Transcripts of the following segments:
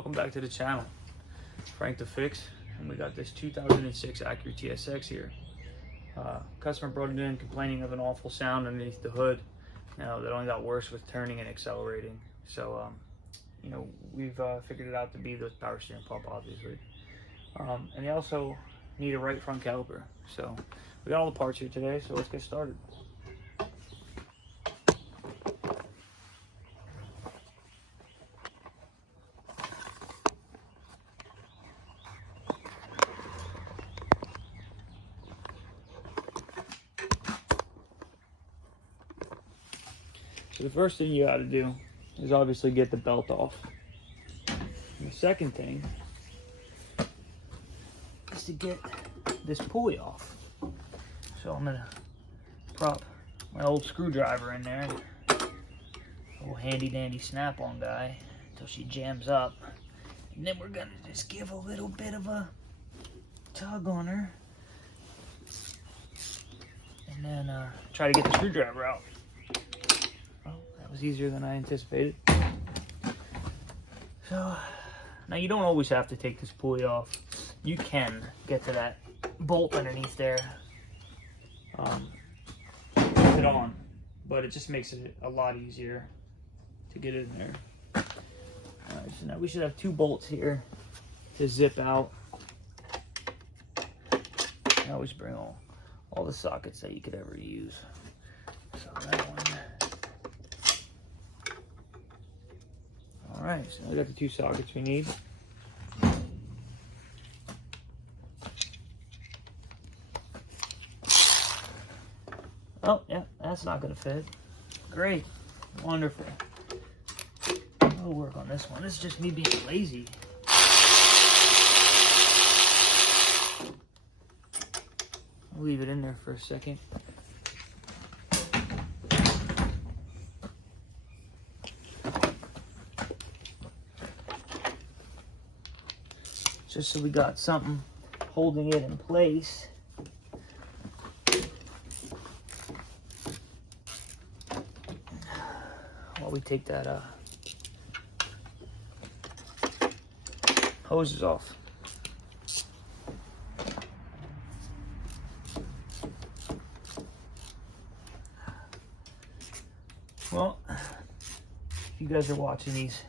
Welcome back to the channel. Frank the Fix, and we got this 2006 Acura TSX here. Customer brought it in complaining of an awful sound underneath the hood. Now that only got worse with turning and accelerating. So we've figured it out to be the power steering pump, obviously. And they also need a right front caliper. So we got all the parts here today, so let's get started. So the first thing you got to do is obviously get the belt off. And the second thing is to get this pulley off. So I'm gonna prop my old screwdriver in there, old handy dandy snap-on guy, until she jams up. And then we're gonna just give a little bit of a tug on her, and then try to get the screwdriver out. Was easier than I anticipated. So now you don't always have to take this pulley off. You can get to that bolt underneath there, put it on, but it just makes it a lot easier to get in there. Alright, so now we should have two bolts here to zip out. I always bring all the sockets that you could ever use. So that one. Alright, so I got the two sockets we need. Oh, yeah, that's not going to fit. Great. Wonderful. I'll work on this one. This is just me being lazy. I'll leave it in there for a second. Just so we got something holding it in place. While we take that hoses off. Well, if you guys are watching these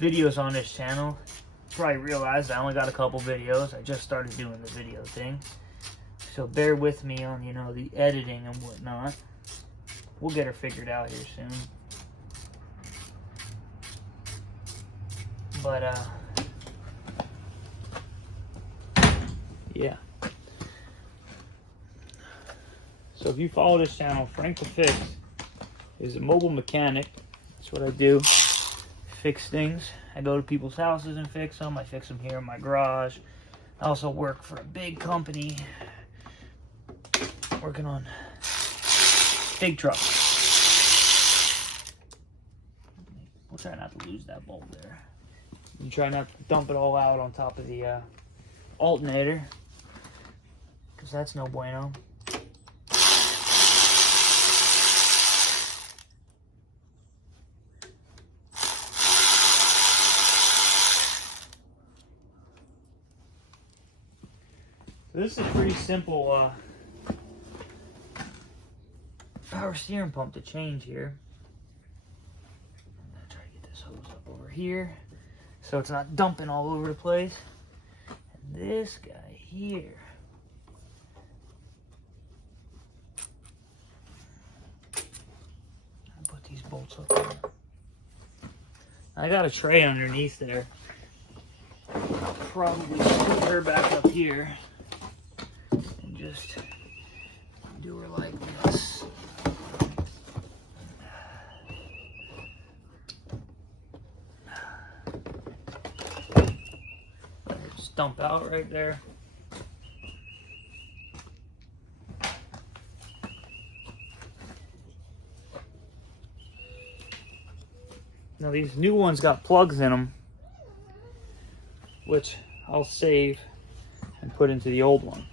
videos on this channel, probably realized I only got a couple videos. I just started doing the video thing, so bear with me on the editing and whatnot. We'll get her figured out here soon, but yeah. So if you follow this channel, Frank the Fix is a mobile mechanic. That's what I do. Fix things. I go to people's houses and fix them. I fix them here in my garage. I also work for a big company working on big trucks. We'll try not to lose that bolt there. You try not to dump it all out on top of the alternator, because that's no bueno. This is a pretty simple power steering pump to change here. I'm gonna try to get this hose up over here so it's not dumping all over the place. And this guy here. I'll put these bolts up there. I got a tray underneath there. I'll probably put her back up here. Just do her like this. Just dump out right there. Now these new ones got plugs in them, which I'll save and put into the old one.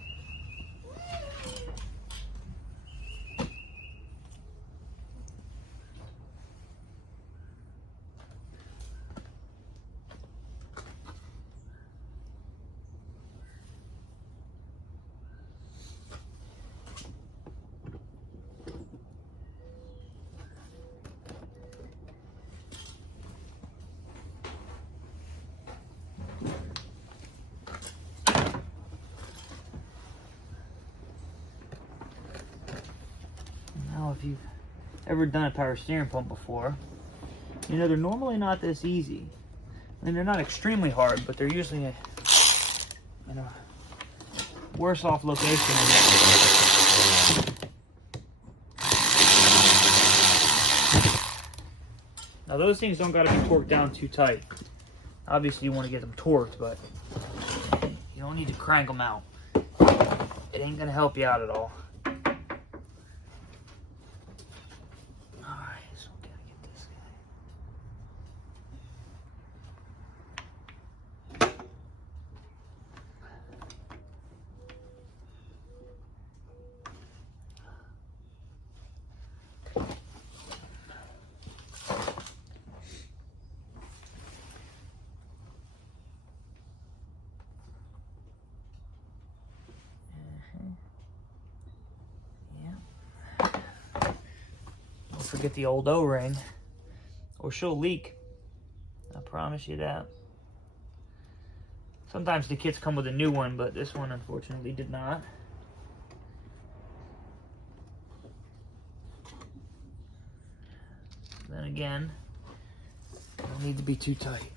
if you've ever done a power steering pump before. You know, they're normally not this easy. I mean, they're not extremely hard, but they're usually in a worse off location. Now those things don't gotta be torqued down too tight. Obviously you want to get them torqued, but you don't need to crank them out. It ain't gonna help you out at all. Alright, so we gotta get this forget the old O-ring, or she'll leak. I promise you that. Sometimes the kits come with a new one, but this one unfortunately did not. Then again, don't need to be too tight.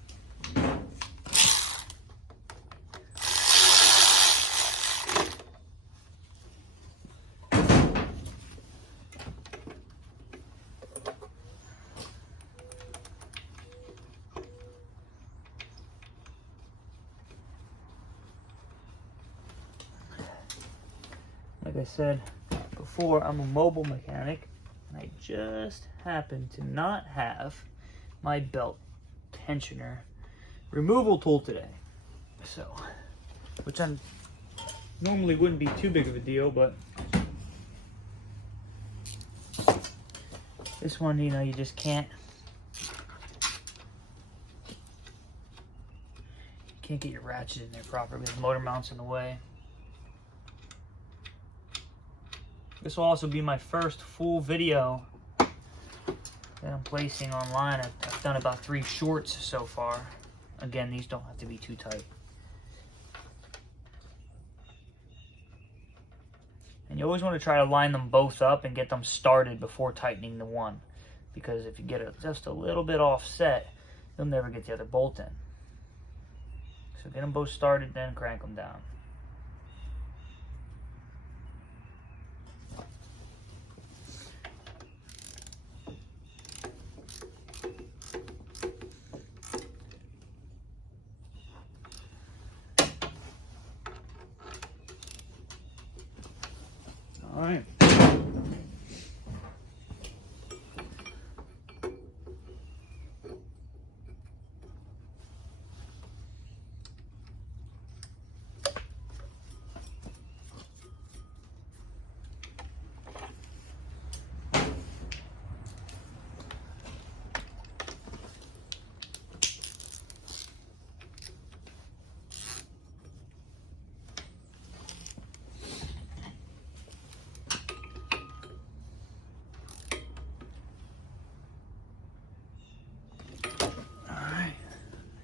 Like I said before, I'm a mobile mechanic, and I just happen to not have my belt tensioner removal tool today. So, which I normally wouldn't be too big of a deal, but this one, you know, you just can't get your ratchet in there properly. The motor mounts in the way. This will also be my first full video that I'm placing online. I've done about 3 shorts so far. Again, these don't have to be too tight. And you always want to try to line them both up and get them started before tightening the one. Because if you get it just a little bit offset, you'll never get the other bolt in. So get them both started, then crank them down. All right.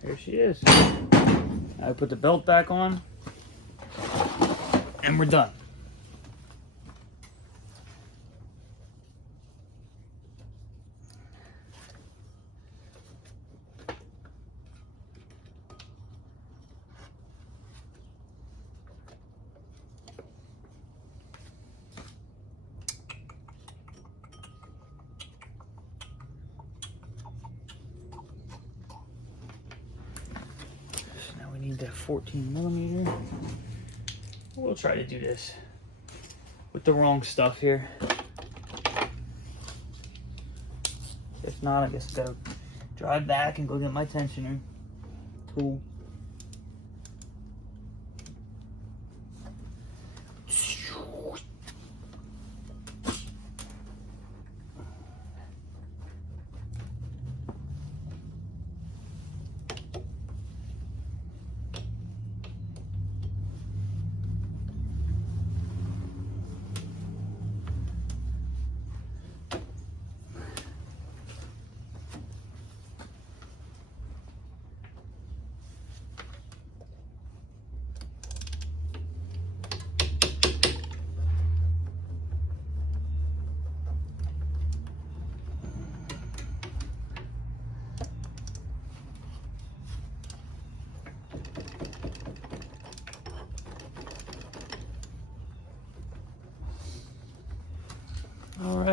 Here she is. I put the belt back on, and we're done. Need that 14mm. We'll try to do this with the wrong stuff here. If not, I guess I gotta drive back and go get my tensioner tool.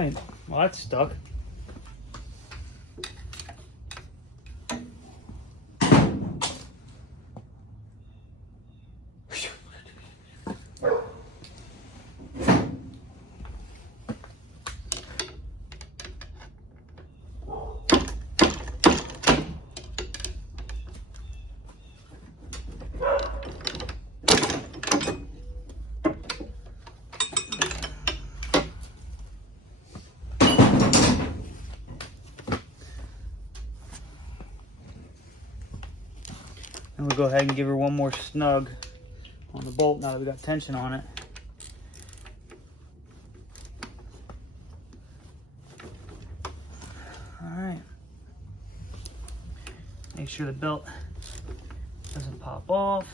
right, well that's stuck. And we'll go ahead and give her one more snug on the bolt now that we got tension on it. Alright. Make sure the belt doesn't pop off.